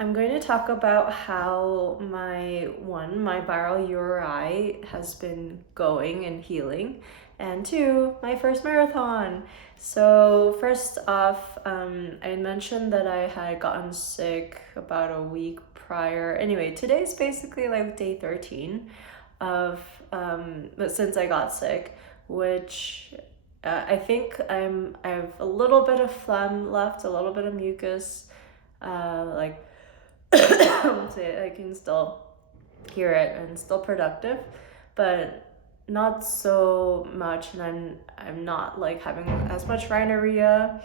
I'm going to talk about how my viral URI has been going and healing, and two, my first marathon. So first off, I mentioned that I had gotten sick about a week prior. Anyway, today's basically like day 13 of but since I got sick, which I think I have a little bit of phlegm left, a little bit of mucus, like so I can still hear it and still productive, but not so much. And I'm not like having as much rhinorrhea.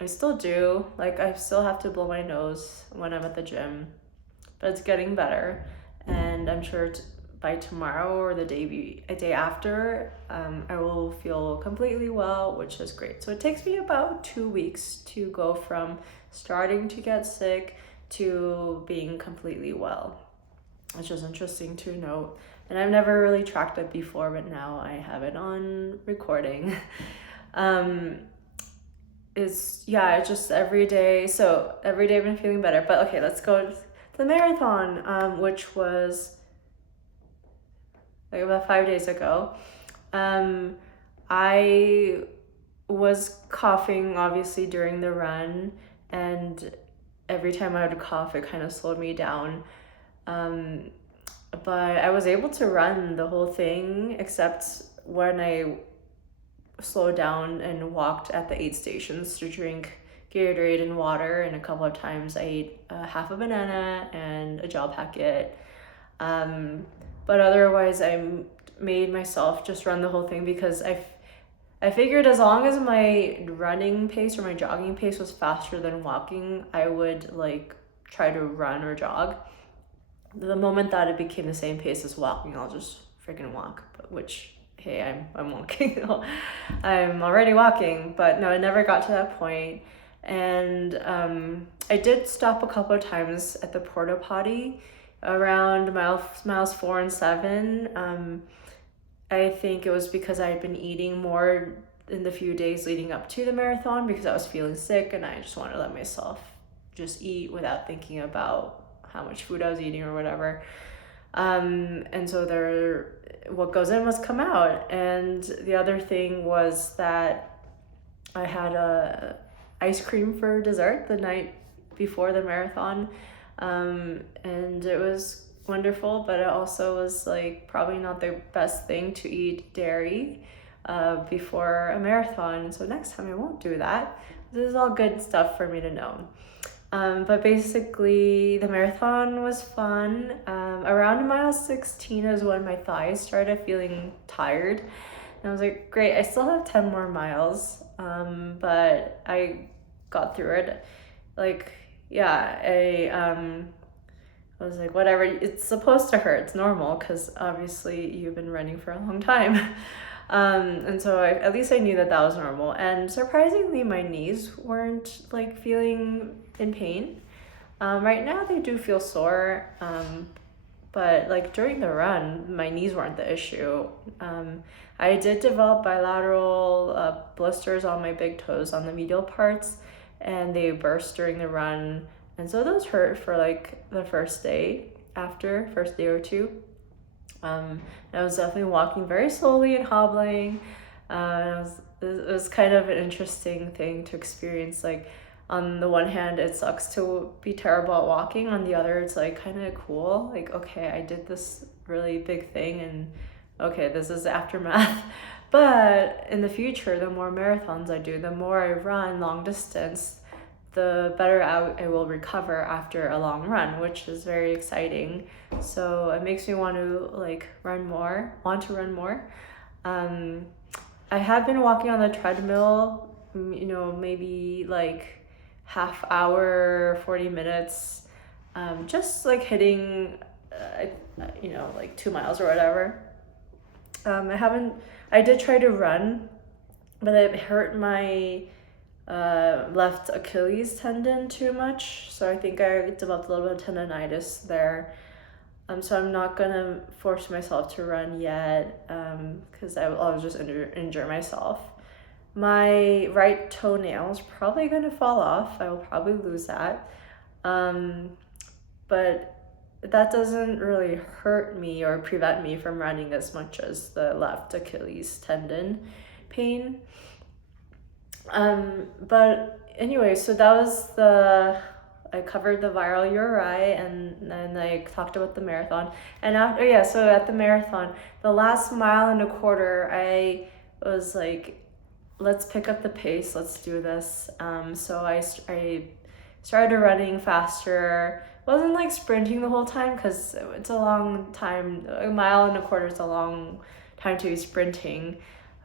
I still do. Like I still have to blow my nose when I'm at the gym, but it's getting better. And I'm sure by tomorrow or the day after, I will feel completely well, which is great. So it takes me about 2 weeks to go from starting to get sick to being completely well, which is interesting to note. And I've never really tracked it before, but now I have it on recording. It's just every day. So every day I've been feeling better. But okay, let's go to the marathon, which was like about 5 days ago. I was coughing obviously during the run, and every time I would cough, it kind of slowed me down. But I was able to run the whole thing, except when I slowed down and walked at the aid stations to drink Gatorade and water, and a couple of times I ate half a banana and a gel packet. But otherwise, I made myself just run the whole thing because I figured as long as my running pace or my jogging pace was faster than walking, I would like try to run or jog. The moment that it became the same pace as walking, I'll just freaking walk. Which, hey, I'm walking. I'm already walking, but no, I never got to that point. And I did stop a couple of times at the porta potty around miles 4 and 7. I think it was because I had been eating more in the few days leading up to the marathon because I was feeling sick and I just wanted to let myself just eat without thinking about how much food I was eating or whatever. And so what goes in must come out. And the other thing was that I had a ice cream for dessert the night before the marathon. And it was wonderful, but it also was like probably not the best thing to eat dairy before a marathon. So next time I won't do that. This is all good stuff for me to know. But basically the marathon was fun. Around mile 16 is when my thighs started feeling tired. And I was like, great, I still have 10 more miles. But I got through it. Like, yeah, I was like, whatever, it's supposed to hurt. It's normal because obviously you've been running for a long time. And so at least I knew that was normal. And surprisingly, my knees weren't like feeling in pain. Right now they do feel sore. But like during the run, my knees weren't the issue. I did develop bilateral blisters on my big toes on the medial parts, and they burst during the run. And so those hurt for like the first day or two. I was definitely walking very slowly and hobbling. It was kind of an interesting thing to experience. Like on the one hand, it sucks to be terrible at walking. On the other, it's like kind of cool. Like, okay, I did this really big thing and okay, this is the aftermath. But in the future, the more marathons I do, the more I run long distance, the better I will recover after a long run, which is very exciting. So it makes me want to run more. I have been walking on the treadmill, maybe like half hour, 40 minutes, just like hitting, 2 miles or whatever. I did try to run, but it hurt my left Achilles tendon too much, so I think I developed a little bit of tendonitis there. So I'm not gonna force myself to run yet, because I'll just injure myself. My right toenail is probably gonna fall off. I will probably lose that. but that doesn't really hurt me or prevent me from running as much as the left Achilles tendon pain. But anyway, so that was I covered the viral URI, and then I talked about the marathon. And after, yeah, so at the marathon, the last mile and a quarter, I was like, let's pick up the pace, let's do this. So I started running faster. Wasn't like sprinting the whole time because it's a long time. A mile and a quarter is a long time to be sprinting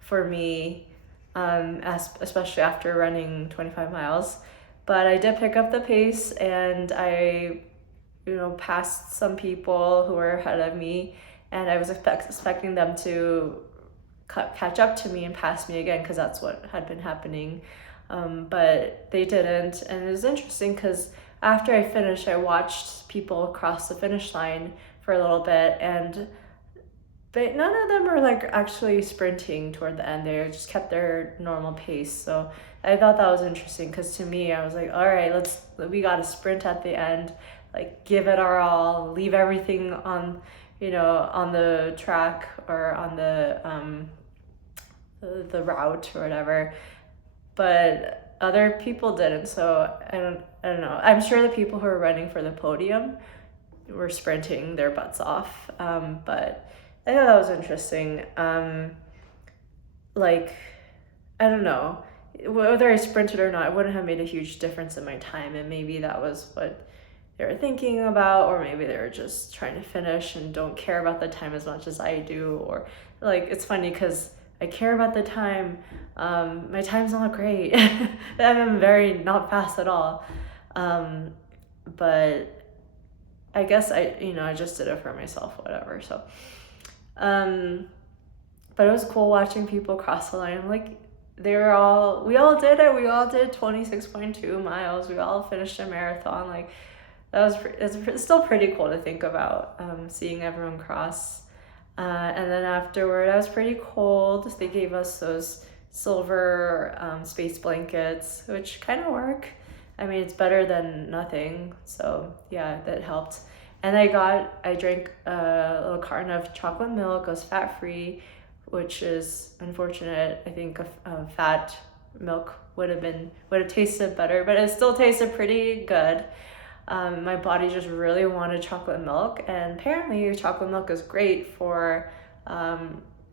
for me, especially after running 25 miles. But I did pick up the pace, and I, passed some people who were ahead of me, and I was expecting them to catch up to me and pass me again, because that's what had been happening. But they didn't, and it was interesting because after I finished, I watched people cross the finish line for a little bit, but none of them were like actually sprinting toward the end. They just kept their normal pace. So I thought that was interesting, because to me, I was like, all right, we got to sprint at the end, like give it our all, leave everything on, on the track or on the route or whatever. But other people didn't. So I don't know. I'm sure the people who were running for the podium were sprinting their butts off. But I thought that was interesting. Like, I don't know, whether I sprinted or not, it wouldn't have made a huge difference in my time. And maybe that was what they were thinking about, or maybe they were just trying to finish and don't care about the time as much as I do. Or like, it's funny because I care about the time. My time's not great. I'm very not fast at all. But I guess I just did it for myself, whatever. So, but it was cool watching people cross the line. Like, we all did it. We all did 26.2 miles. We all finished a marathon. Like, it's still pretty cool to think about, seeing everyone cross. And then afterward, I was pretty cold. They gave us those silver space blankets, which kind of work. I mean, it's better than nothing. So yeah, that helped. And I drank a little carton of chocolate milk. It was fat-free, which is unfortunate. I think a fat milk would have tasted better, but it still tasted pretty good. My body just really wanted chocolate milk, and apparently chocolate milk is great for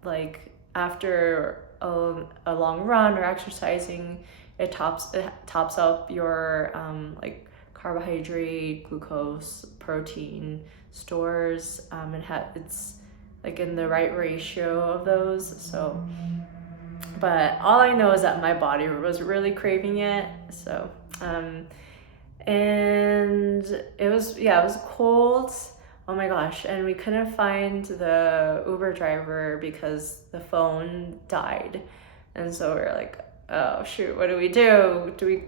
like after a long run or exercising. It tops up your like carbohydrate, glucose, protein stores, and it's like in the right ratio of those. So, but all I know is that my body was really craving it. So and it was cold. Oh my gosh. And we couldn't find the Uber driver because the phone died. And so we were like, oh shoot, what do we do? Do we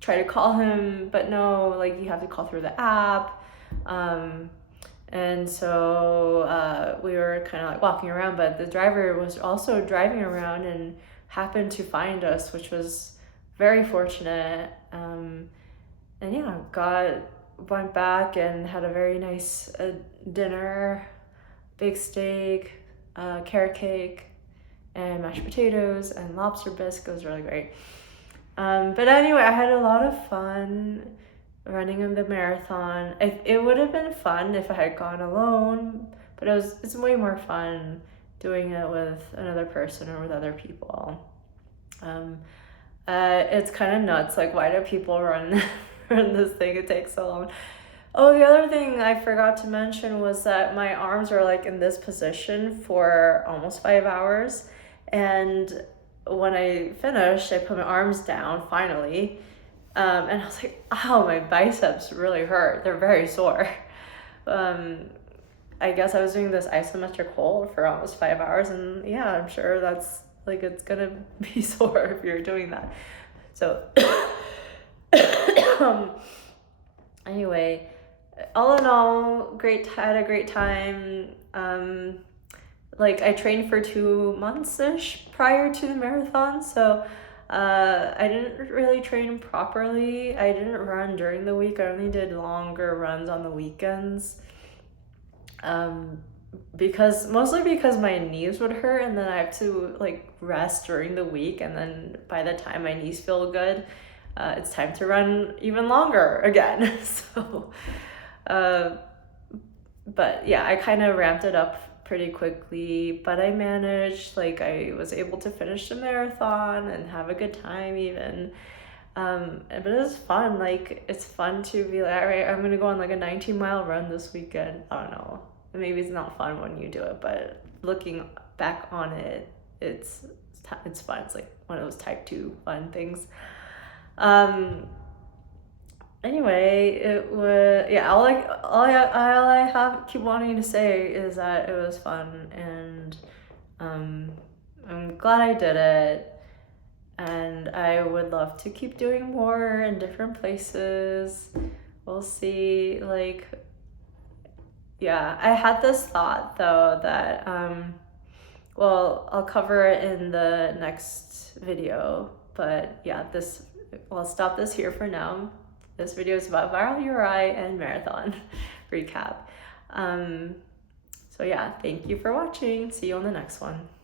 try to call him? But no, like you have to call through the app. And so we were kind of like walking around, but the driver was also driving around and happened to find us, which was very fortunate. And yeah, went back and had a very nice dinner, big steak, carrot cake, and mashed potatoes and lobster bisque. It was really great. But anyway, I had a lot of fun running in the marathon. It would have been fun if I had gone alone, but it's way more fun doing it with another person or with other people. It's kind of nuts. Like, why do people run this thing? It takes so long. Oh, the other thing I forgot to mention was that my arms are like in this position for almost 5 hours. And when I finished, I put my arms down finally. And I was like, ow, my biceps really hurt. They're very sore. I guess I was doing this isometric hold for almost 5 hours. And yeah, I'm sure that's like, it's gonna be sore if you're doing that. So anyway, all in all, had a great time. Like I trained for 2 months-ish prior to the marathon, so I didn't really train properly. I didn't run during the week. I only did longer runs on the weekends. Mostly because my knees would hurt, and then I have to like rest during the week, and then by the time my knees feel good, it's time to run even longer again. So, but yeah, I kind of ramped it up pretty quickly, but I managed, like I was able to finish the marathon and have a good time even. But it was fun. Like, it's fun to be like, all right, I'm gonna go on like a 19-mile run this weekend. I don't know. Maybe it's not fun when you do it, but looking back on it, it's fun. It's like one of those type 2 fun things. Anyway, it was, yeah, all I have keep wanting to say is that it was fun, and I'm glad I did it, and I would love to keep doing more in different places. We'll see. Like, yeah, I had this thought though that well, I'll cover it in the next video, but yeah, I'll stop this here for now. This video is about viral URI and marathon recap. So yeah, thank you for watching. See you on the next one.